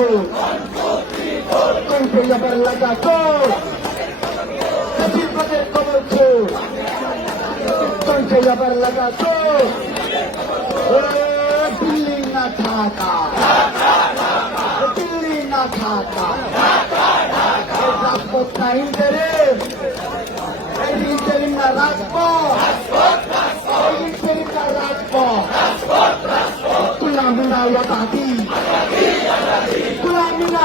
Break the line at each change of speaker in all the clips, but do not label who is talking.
four. Two for Yabar Laga, four. Kapil Patel Kamal, four. Two for Yabar Laga, four. Dilli na Dhaka. Dilli na Dhaka. রাজপথ না interim interim না রাজপথ interim না রাজপথ তুই আমি না ওরা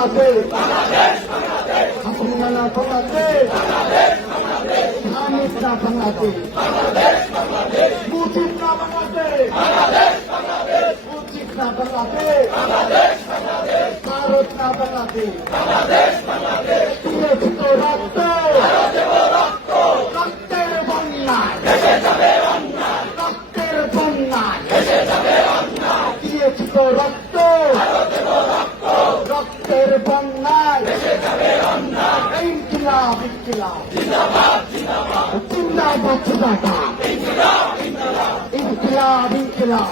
বাংলাদেশ আমরা না বাংলাদেশ হামিদ না বাংলাদেশ। মুজিব না বাংলাদেশ। মুজিব না বাংলাদেশ। ভারত না বাংলাদেশ। রক্ত। রক্তের বন্যা। রক্ত। বন্যায় ইনকিলাব ইনকিলাব। জিন্দাবাদ জিন্দাবাদ ইনকিলাব ইনকিলাব।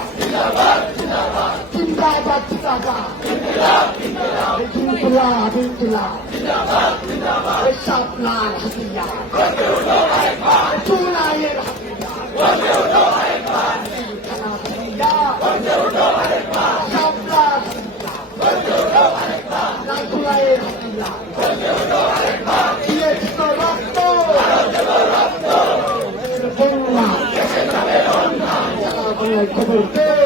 জিন্দাবাদ জিন্দাবাদ ইনকিলাব ইনকিলাব। শাপলার হাতিয়ার Thank you.